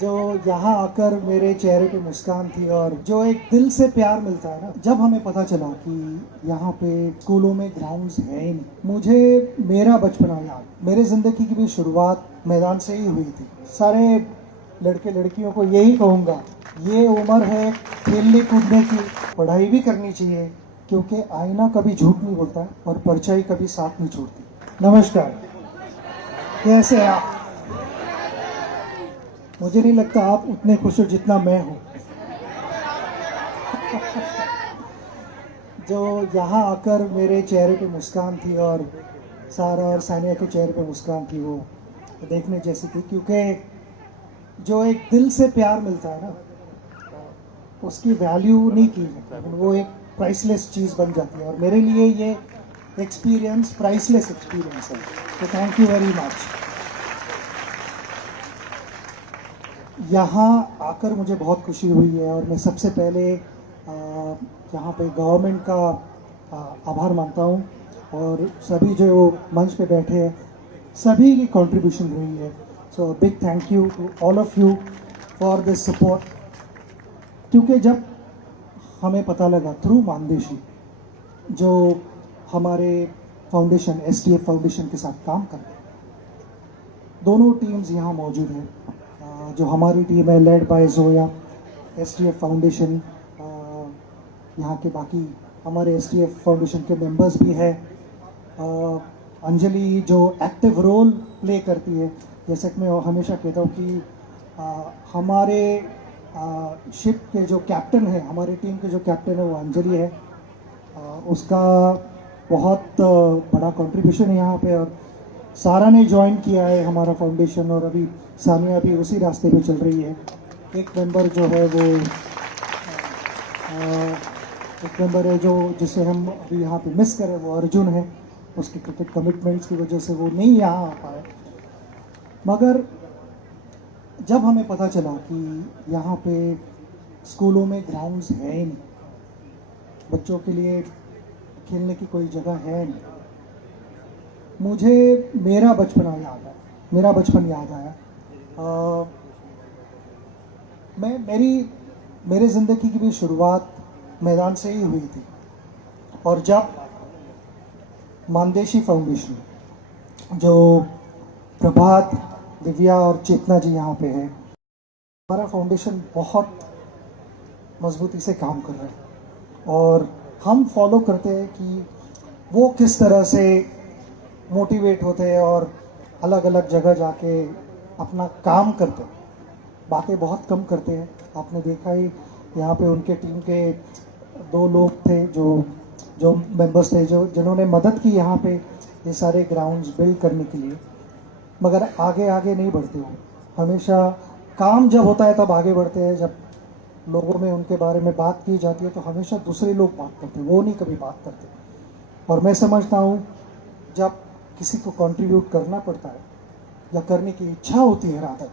जो यहाँ आकर मेरे चेहरे पे मुस्कान थी और जो एक दिल से प्यार मिलता है ना, जब हमें पता चला कि यहाँ पे स्कूलों में ग्राउंड्स है ही नहीं। मुझे मेरा बचपना याद, मेरे ज़िंदगी की भी शुरुआत मैदान से ही हुई थी। सारे लड़के लड़कियों को यही कहूँगा, ये उम्र है खेलने कूदने की, पढ़ाई भी करनी चाहिए, क्योंकि आईना कभी झूठ नहीं बोलता और परछाई कभी साथ नहीं छोड़ती। नमस्कार, कैसे हैं आप? मुझे नहीं लगता आप उतने खुश हो जितना मैं हूँ। जो यहाँ आकर मेरे चेहरे पे मुस्कान थी और सारा और सानिया के चेहरे पे मुस्कान थी, वो देखने जैसी थी, क्योंकि जो एक दिल से प्यार मिलता है ना, उसकी वैल्यू नहीं की है, वो एक प्राइसलेस चीज़ बन जाती है। और मेरे लिए ये एक्सपीरियंस प्राइसलेस एक्सपीरियंस है। तो थैंक यू वेरी मच। यहाँ आकर मुझे बहुत खुशी हुई है और मैं सबसे पहले यहाँ पे गवर्नमेंट का आभार मानता हूँ, और सभी जो मंच पे बैठे हैं सभी की कंट्रीब्यूशन रही है। So big thank you to all of you for this support, क्योंकि जब हमें पता लगा थ्रू मानदेशी, जो हमारे फाउंडेशन STF फाउंडेशन के साथ काम करते हैं, दोनों टीम्स यहाँ मौजूद हैं। जो हमारी टीम है led by Zoya, STF foundation, यहाँ के बाकी हमारे STF फाउंडेशन के मेंबर्स भी हैं। अंजलि जो एक्टिव रोल प्ले करती है, जैसे कि मैं हमेशा कहता हूँ कि हमारे शिप के जो कैप्टन है, हमारी टीम के जो कैप्टन है वो अंजलि है। उसका बहुत बड़ा कंट्रीब्यूशन है यहाँ पे, और सारा ने ज्वाइन किया है हमारा फाउंडेशन, और अभी सानिया भी उसी रास्ते पे चल रही है। एक मेंबर जो है वो एक मेंबर है जो जिसे हम अभी यहाँ पे मिस करें, वो अर्जुन है। उसके क्रिकेट कमिटमेंट्स की वजह से वो नहीं यहाँ आ पाए। मगर जब हमें पता चला कि यहाँ पे स्कूलों में ग्राउंड्स है ही नहीं, बच्चों के लिए खेलने की कोई जगह है नहीं, मुझे मेरा बचपना याद आया, मेरा बचपन याद आया। मेरे ज़िंदगी की भी शुरुआत मैदान से ही हुई थी, और जब मानदेशी फाउंडेशन, जो प्रभात, दिव्या और चेतना जी यहाँ पे हैं, हमारा फाउंडेशन बहुत मजबूती से काम कर रहा है, और हम फॉलो करते हैं कि वो किस तरह से मोटिवेट होते हैं और अलग अलग जगह जाके अपना काम करते हैं। बातें बहुत कम करते हैं। आपने देखा ही, यहाँ पे उनके टीम के 2 लोग थे जो मेंबर्स थे, जिन्होंने मदद की यहाँ पे ये सारे ग्राउंड्स बिल्ड करने के लिए। मगर आगे आगे नहीं बढ़ते हो, हमेशा काम जब होता है तब आगे बढ़ते हैं। जब लोगों में उनके बारे में बात की जाती है तो हमेशा दूसरे लोग बात करते हैं, वो नहीं कभी बात करते। और मैं समझता हूँ जब किसी को कंट्रीब्यूट करना पड़ता है या करने की इच्छा होती है रादर,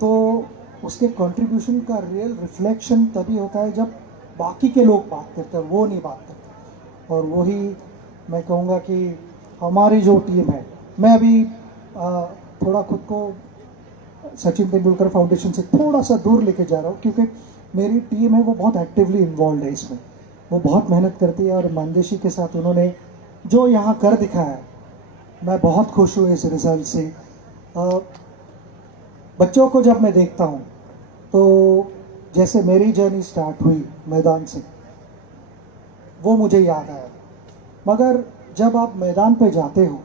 तो उसके कंट्रीब्यूशन का रियल रिफ्लेक्शन तभी होता है जब बाकी के लोग बात करते हैं, वो नहीं बात करते। और वही मैं कहूँगा कि हमारी जो टीम है, मैं अभी थोड़ा खुद को सचिन तेंदुलकर फाउंडेशन से थोड़ा सा दूर लेके जा रहा हूँ, क्योंकि मेरी टीम है वो बहुत एक्टिवली इन्वॉल्व है इसमें, वो बहुत मेहनत करती है। और मानदेशी के साथ उन्होंने जो यहाँ कर दिखाया है, मैं बहुत खुश हूँ इस रिजल्ट से। बच्चों को जब मैं देखता हूँ तो जैसे मेरी जर्नी स्टार्ट हुई मैदान से, वो मुझे याद आया। मगर जब आप मैदान पे जाते हो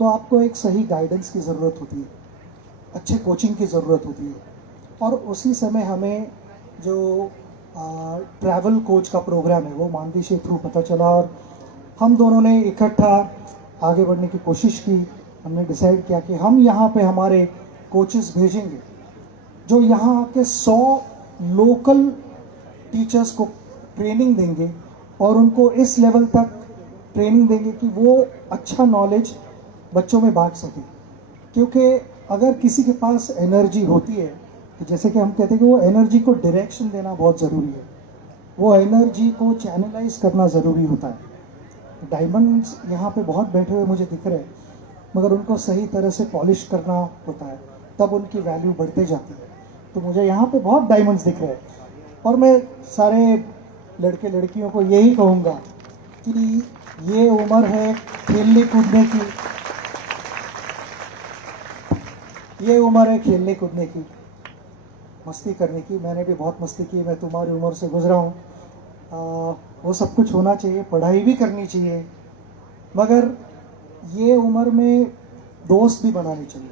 तो आपको एक सही गाइडेंस की ज़रूरत होती है, अच्छे कोचिंग की ज़रूरत होती है। और उसी समय हमें जो ट्रैवल कोच का प्रोग्राम है वो मानदेशी थ्रू पता चला, और हम दोनों ने इकट्ठा आगे बढ़ने की कोशिश की। हमने डिसाइड किया कि हम यहाँ पे हमारे कोचेस भेजेंगे जो यहाँ के 100 लोकल टीचर्स को ट्रेनिंग देंगे, और उनको इस लेवल तक ट्रेनिंग देंगे कि वो अच्छा नॉलेज बच्चों में बांट सकें। क्योंकि अगर किसी के पास एनर्जी होती है, तो जैसे कि हम कहते हैं कि वो एनर्जी को डायरेक्शन देना बहुत ज़रूरी है, वो एनर्जी को चैनलाइज करना ज़रूरी होता है। डायमंड्स यहाँ पे बहुत बैठे हुए मुझे दिख रहे हैं, मगर उनको सही तरह से पॉलिश करना होता है, तब उनकी वैल्यू बढ़ते जाती है। तो मुझे यहाँ पे बहुत डायमंड्स दिख रहे हैं, और मैं सारे लड़के लड़कियों को यही कहूँगा कि ये उम्र है खेलने कूदने की, ये उम्र है खेलने कूदने की, मस्ती करने की। मैंने भी बहुत मस्ती की, मैं तुम्हारी उम्र से गुजरा हूँ। वो सब कुछ होना चाहिए, पढ़ाई भी करनी चाहिए, मगर ये उम्र में दोस्त भी बनाने चाहिए,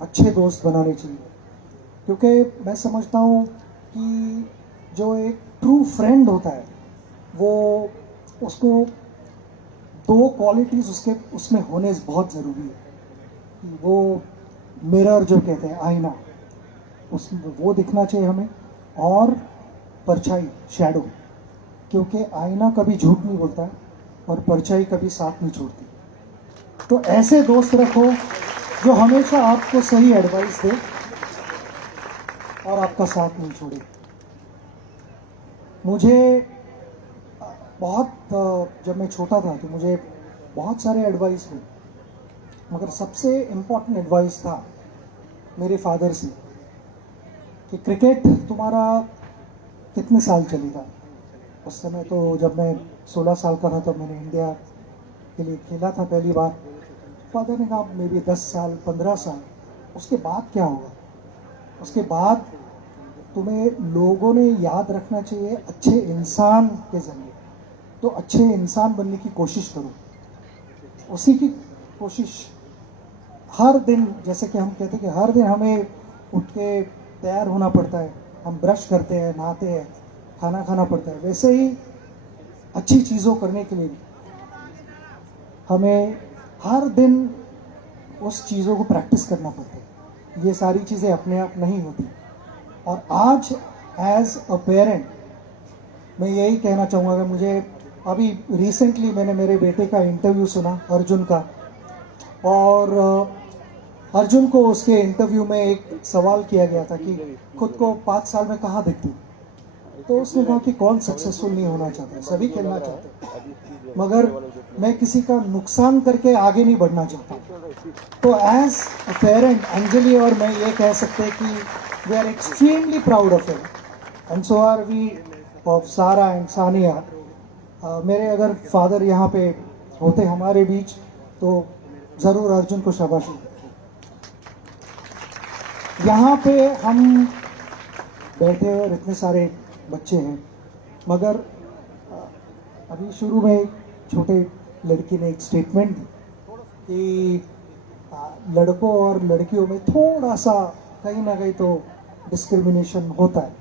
अच्छे दोस्त बनाने चाहिए। क्योंकि मैं समझता हूँ कि जो एक ट्रू फ्रेंड होता है वो उसको दो क्वालिटीज़ उसमें होने बहुत ज़रूरी है। वो मिरर जो कहते हैं, आईना, उसमें वो दिखना चाहिए हमें, और परछाई, शैडो, क्योंकि आईना कभी झूठ नहीं बोलता है और परछाई कभी साथ नहीं छोड़ती। तो ऐसे दोस्त रखो जो हमेशा आपको सही एडवाइस दे और आपका साथ नहीं छोड़े। मुझे बहुत, जब मैं छोटा था तो मुझे बहुत सारे एडवाइस हुए, मगर सबसे इम्पोर्टेंट एडवाइस था मेरे फादर से कि क्रिकेट तुम्हारा कितने साल चलेगा। उस समय तो जब मैं 16 साल का था तब मैंने इंडिया के लिए खेला था पहली बार। फादर ने कहा मे बी 10 साल 15 साल, उसके बाद क्या होगा, उसके बाद तुम्हें लोगों ने याद रखना चाहिए अच्छे इंसान के जरिए। तो अच्छे इंसान बनने की कोशिश करो, उसी की कोशिश हर दिन, जैसे कि हम कहते हैं कि हर दिन हमें उठ के तैयार होना पड़ता है, हम ब्रश करते हैं, नहाते हैं, खाना खाना पड़ता है, वैसे ही अच्छी चीज़ों करने के लिए हमें हर दिन उस चीज़ों को प्रैक्टिस करना पड़ता है। ये सारी चीज़ें अपने आप नहीं होती। और आज एज अ पेरेंट मैं यही कहना चाहूँगा कि मुझे अभी रिसेंटली मैंने मेरे बेटे का इंटरव्यू सुना, अर्जुन का, और अर्जुन को उसके इंटरव्यू में एक सवाल किया गया था कि खुद को 5 साल में कहाँ देखती। तो उसने कहा कि कौन सक्सेसफुल नहीं होना चाहता, सभी खेलना चाहते, मगर मैं किसी का नुकसान करके आगे नहीं बढ़ना चाहता। तो एज अ पेरेंट अंजलि और मैं ये कह सकते हैं कि we are extremely proud of him and so are we of Sara and Sania. मेरे अगर फादर यहाँ पे होते हमारे बीच तो ज़रूर अर्जुन को शाबाशी। यहाँ पे हम बैठे और इतने सारे बच्चे हैं, मगर अभी शुरू में छोटे लड़की ने एक स्टेटमेंट दी कि लड़कों और लड़कियों में थोड़ा सा कहीं ना कहीं तो डिस्क्रिमिनेशन होता है,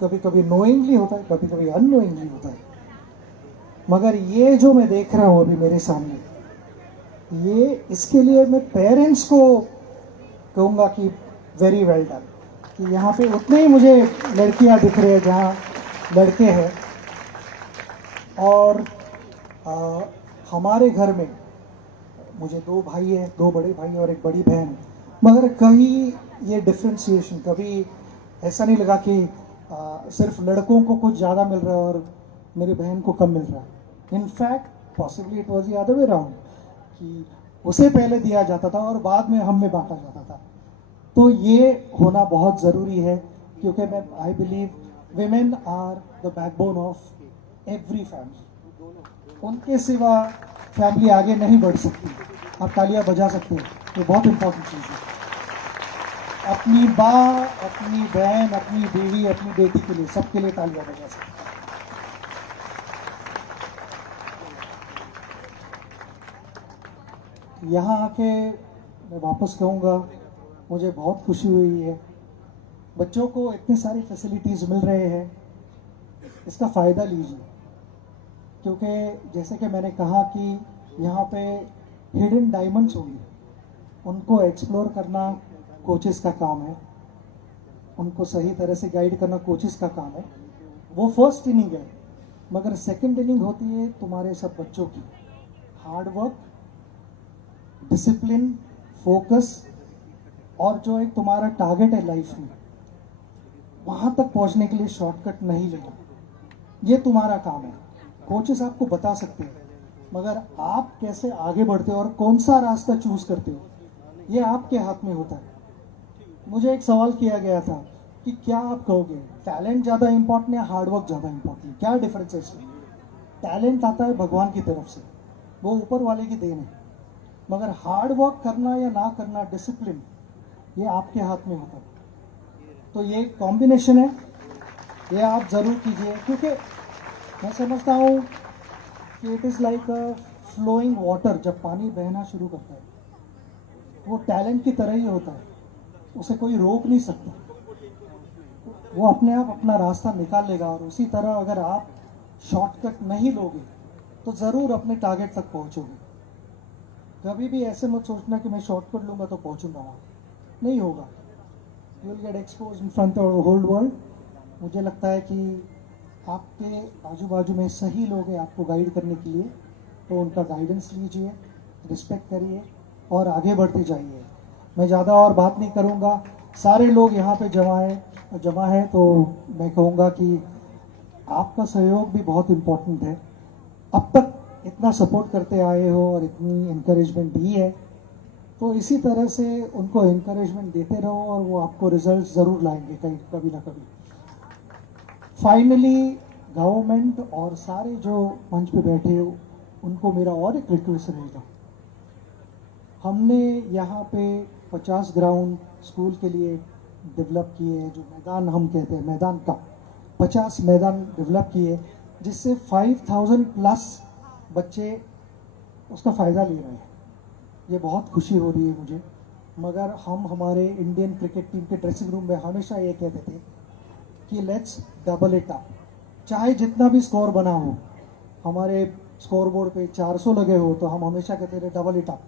कभी कभी नोइंगली होता है, कभी कभी अननोइंगली होता है। मगर ये जो मैं देख रहा हूँ अभी मेरे सामने, ये इसके लिए मैं पेरेंट्स को कहूँगा कि वेरी वेल डन, कि यहाँ पे उतने ही मुझे लड़कियाँ दिख रही है जहाँ लड़के हैं। और हमारे घर में मुझे 2 भाई हैं, 2 बड़े भाई और एक बड़ी बहन, मगर कहीं ये डिफ्रेंशिएशन कभी ऐसा नहीं लगा कि सिर्फ लड़कों को कुछ ज़्यादा मिल रहा है और मेरी बहन को कम मिल रहा है। In fact possibly it was the other way round, कि उसे पहले दिया जाता था और बाद में हम में बांटा जाता था। तो ये होना बहुत ज़रूरी है, क्योंकि मैं I believe women are the backbone of every family. उनके सिवा फैमिली आगे नहीं बढ़ सकती। आप तालियां बजा सकते हैं, ये बहुत इंपॉर्टेंट चीज़ है। अपनी माँ, अपनी बहन, अपनी बीवी, अपनी बेटी के लिए, सबके लिए तालियां बजा सकते हैं। यहाँ आके मैं वापस कहूँगा मुझे बहुत खुशी हुई है। बच्चों को इतनी सारी फैसिलिटीज़ मिल रहे हैं, इसका फ़ायदा लीजिए, क्योंकि जैसे कि मैंने कहा कि यहाँ पे हिडन डायमंड्स होंगे, उनको एक्सप्लोर करना कोचेस का काम है, उनको सही तरह से गाइड करना कोचेस का काम है। वो फर्स्ट इनिंग है, मगर सेकंड इनिंग होती है तुम्हारे सब बच्चों की। हार्ड वर्क, डिसिप्लिन, फोकस, और जो एक तुम्हारा टारगेट है लाइफ में, वहाँ तक पहुँचने के लिए शॉर्टकट नहीं लेना, ये तुम्हारा काम है। कोचेस आपको बता सकते हैं, मगर आप कैसे आगे बढ़ते हो और कौन सा रास्ता चूज करते हो, ये आपके हाथ में होता है। मुझे एक सवाल किया गया था कि क्या आप कहोगे टैलेंट ज़्यादा इम्पोर्टेंट या हार्डवर्क ज़्यादा इम्पोर्टेंट, क्या डिफरेंस है इसमें? टैलेंट आता है भगवान की तरफ से, वो ऊपर वाले की देन है, मगर हार्ड वर्क करना या ना करना, डिसिप्लिन, ये आपके हाथ में होता है। तो ये कॉम्बिनेशन है, ये आप ज़रूर कीजिए, क्योंकि मैं समझता हूँ कि it is like a flowing water. जब पानी बहना शुरू करता है वो टैलेंट की तरह ही होता है, उसे कोई रोक नहीं सकता, वो अपने आप अपना रास्ता निकाल लेगा। और उसी तरह अगर आप शॉर्टकट नहीं लोगे तो ज़रूर अपने टारगेट तक पहुंचोगे। कभी भी ऐसे मत सोचना कि मैं शॉर्टकट लूँगा तो पहुंचूंगा वहाँ, नहीं होगा। You will get expose in front of the whole world. मुझे लगता है कि आपके आजू बाजू में सही लोग हैं आपको गाइड करने के लिए, तो उनका गाइडेंस लीजिए, रिस्पेक्ट करिए और आगे बढ़ते जाइए। मैं ज़्यादा और बात नहीं करूँगा, सारे लोग यहाँ पे जमा है, तो मैं कहूँगा कि आपका सहयोग भी बहुत इम्पोर्टेंट है। अब तक इतना सपोर्ट करते आए हो और इतनी इनकरेजमेंट दी है, तो इसी तरह से उनको इनकरेजमेंट देते रहो और वो आपको रिजल्ट ज़रूर लाएंगे कहीं कभी ना कभी। फाइनली गवर्नमेंट और सारे जो मंच पे बैठे हो उनको मेरा और एक रिक्वेस्ट रहेगा, हमने यहाँ पे 50 ग्राउंड स्कूल के लिए डेवलप किए, जो मैदान हम कहते हैं मैदान का 50 मैदान डेवलप किए, जिससे 5000 प्लस बच्चे उसका फ़ायदा ले रहे हैं। ये बहुत खुशी हो रही है मुझे। मगर हम हमारे इंडियन क्रिकेट टीम के ड्रेसिंग रूम में हमेशा ये कहते थे कि लेट्स डबल इट अप, चाहे जितना भी स्कोर बना हो, हमारे स्कोर बोर्ड पे 400 लगे हो तो हम हमेशा कहते थे डबल इट अप।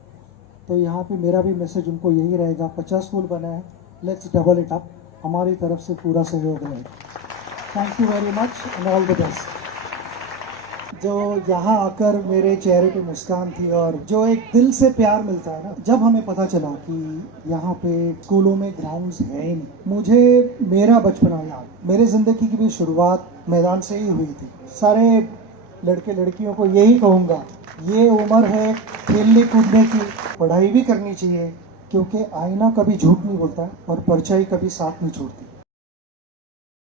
तो यहाँ पे मेरा भी मैसेज उनको यही रहेगा, 50 स्कूल बना है, लेट्स डबल इट अप, हमारी तरफ से पूरा सहयोग रहेगा। Thank you very much and all the best. जो यहाँ आकर मेरे चेहरे पे मुस्कान थी और जो एक दिल से प्यार मिलता है ना, जब हमें पता चला कि यहाँ पे स्कूलों में ग्राउंड्स है ही नहीं, मुझे मेरा बचपना याद, मेरे ज़िंदगी की भी शुरुआत मैदान से ही हुई थी। सारे लड़के लड़कियों को यही कहूँगा, ये उम्र है खेलने कूदने की, पढ़ाई भी करनी चाहिए, क्योंकि आईना कभी झूठ नहीं बोलता और परछाई कभी साथ नहीं छोड़ती।